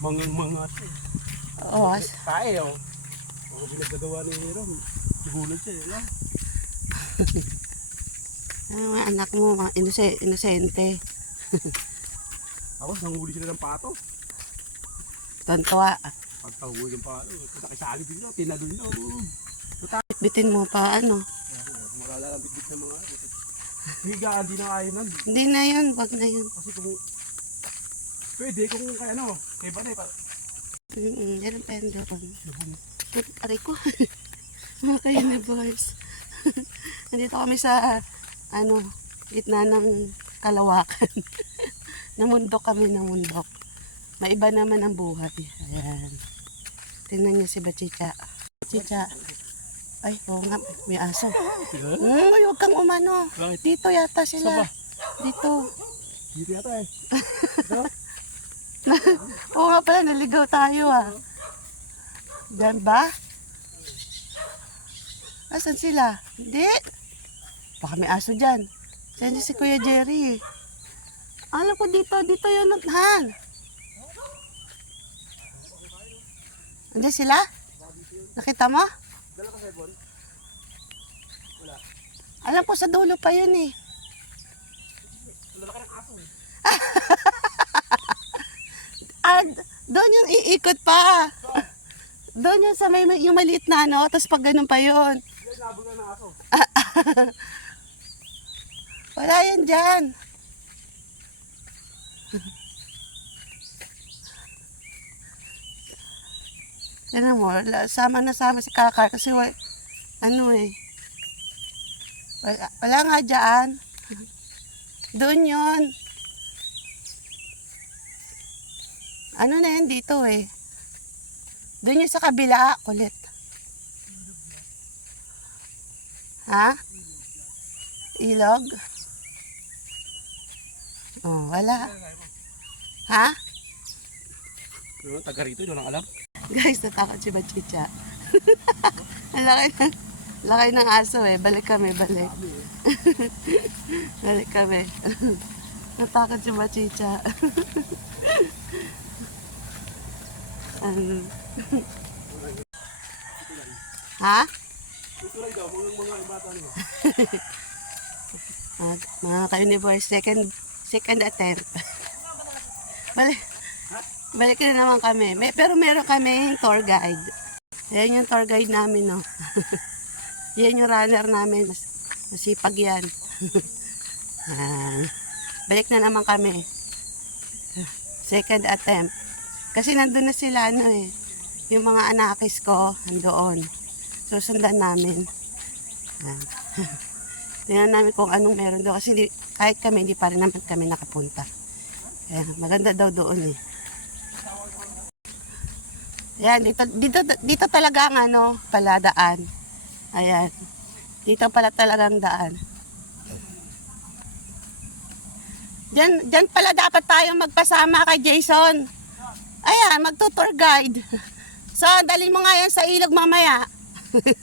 Mangang mga Oo, oh. Ang pinagkagawa ni Ron. Nagulat siya eh. no? ang mga anak mo, mga inose- inosente. Tapos nanghuli sila ng pato. Tontuwa. Pagtahuli ng pato. Nakisali din na. Tinadol na. Bitin mo pa, ano. Malala ng mga. Higaan din na kaya nun. Hindi na yun, wag na yun. Kasi kung pwede kung kaya ano. Kaya ba na pa- Mm-mm, meron pa yun doon. Aray ko. Mga ka-universe. Nandito kami sa, ano, gitna ng kalawakan. namundok kami, namundok. Maiba naman ang buhay. Ayan. Tingnan niyo si Bachicha. Bachicha. Ay, oo nga, may aso. Diba? Hmm, ay, huwag kang umano. Dito yata sila. Dito. Dito yata eh. Oo nga pala, naligaw tayo ah. Diyan ba? Asan sila? Hindi. Baka may aso dyan. Diyan si Kuya Jerry. Alam ko dito, dito yun, Han. Andiyan sila? Nakita mo? Alam ko sa dulo pa yun eh. Dala ka ng aso eh. Ah, doon yung iikot pa. Doon yung sa may, yung maliit na ano, tapos pag ganun pa yun. Yan, nabog na. Wala yan dyan. Yan mo, sama na sama si Kakar kasi wa, ano eh. Wala, wala nga dyan. Doon yun. Ano na yan dito eh. Doon yun sa kabila, kulit. Ha? Ilog? Oh, wala. Ha? Ano, taga rito, hindi lang alam. Guys, natakot si Bachicha. Ang laki ng, laki ng aso eh. Balik kami, balik. balik kami. natakot si Bachicha. Um, ha? Daw, mga ka-universe, second, second attempt. Balik, balik na naman kami. May, pero meron kami tour guide. Ayan yung tour guide namin, no. yan yung runner namin. Mas, masipag yan. Balik na naman kami. Second attempt. Kasi nandun na sila, ano eh. Yung mga anakis ko, nandoon. Susundan namin. Ayan. Tingnan namin kung anong meron doon. Kasi hindi, kahit kami, hindi pa rin naman kami nakapunta. Kaya maganda daw doon eh. Ayan, dito, dito, dito talaga ang ano, paladaan. Ayan. Dito pala talagang daan. Diyan, diyan pala dapat tayo magpasama kay Jason. Ayan, magtutour guide. So, dalhin mo nga yan sa ilog mamaya.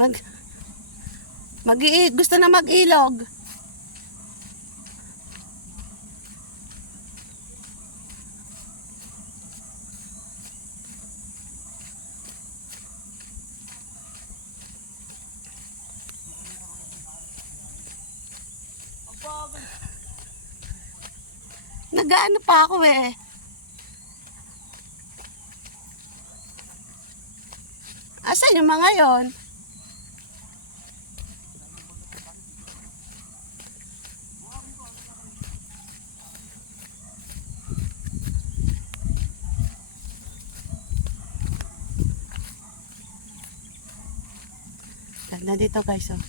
Mag mag gusto na mag-ilog. Nagaano pa ako eh. Asan yung mga yon? Ganda dito guys oh.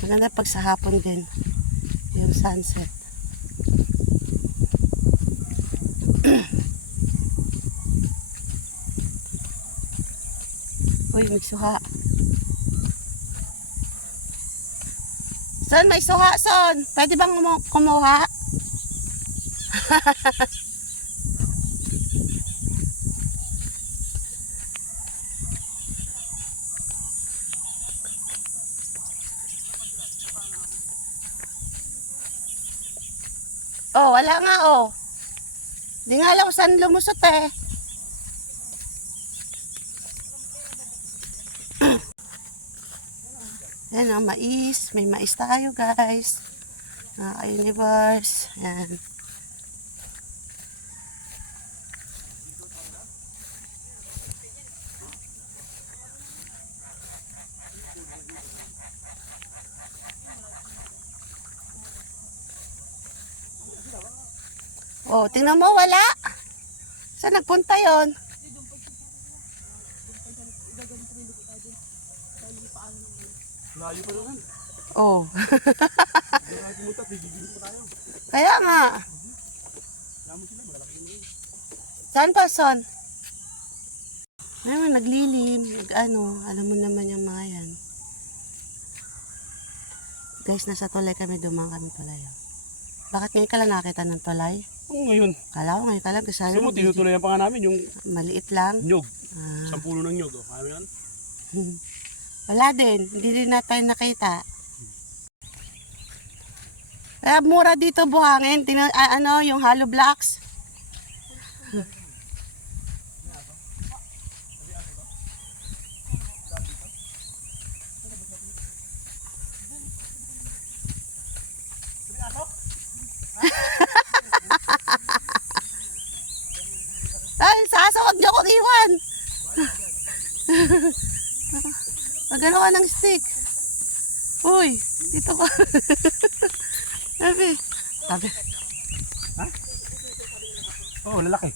Maganda pag sa hapon din. Sunset. Uy, may suha. Son, may suha, son. Pwede bang kumu- kumuha? Oh, wala nga oh. Di nga alam saan lumusot eh. Yan ang mais. May mais tayo guys. Mga ka-universe. Yan. Oh, tingnan mo, wala. Saan nagpunta yon? Layo pa naman. Oh. Kaya nga. Saan pa, son? Ayun, naglilim. Nag ano, alam mo naman yung mga yan. Guys, nasa tulay kami, dumang kami tulay. oh. Bakit ngayon ka lang nakita ng tulay? Oo ngayon. Kala ko ngayon lang, kasi Gusto mo, ano, tinutulayan pa nga namin yung maliit lang. nyog. Ah, Isang puno ng nyog. Oh. Kaya mo yan? wala din, hindi din natin nakita. Kaya mura dito buhangin, Tina, ah, ano, yung hollow blocks. Dahil sa aso, huwag niyo akong iwan. Ka ng stick. Uy, dito ka. Sabi. Sabi, Oo, lalaki.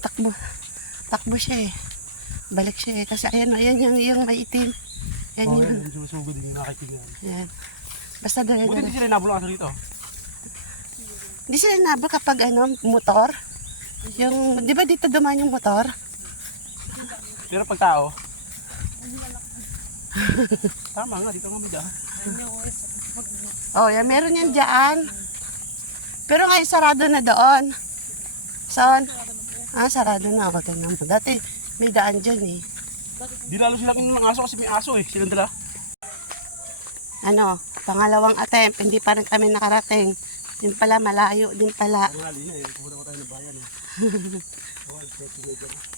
takbo. Takbo siya eh. Balik siya eh. Kasi ayan, ayan yung, yung maitim. Ayan Oo, yun. yan. Sumusugod din yung nakikinig. Ayan. Basta dali Buti dali. hindi sila nabulong aso dito. Hindi sila nabal kapag ano, motor. Yung, di ba dito dumaan yung motor? Pero pag tao, tama nga, dito nga bida. Oh, yan, meron yan dyan. Pero ngayon, sarado na doon. Saan? Ah, sarado na ako. Tingnan mo. Dati, may daan dyan eh. Di lalo sila kinuha ng aso kasi may aso eh. Silang dala. Ano, pangalawang attempt, hindi pa rin kami nakarating. Din pala, malayo din pala. Ang hali na eh. Pupunta ko tayo ng bayan eh.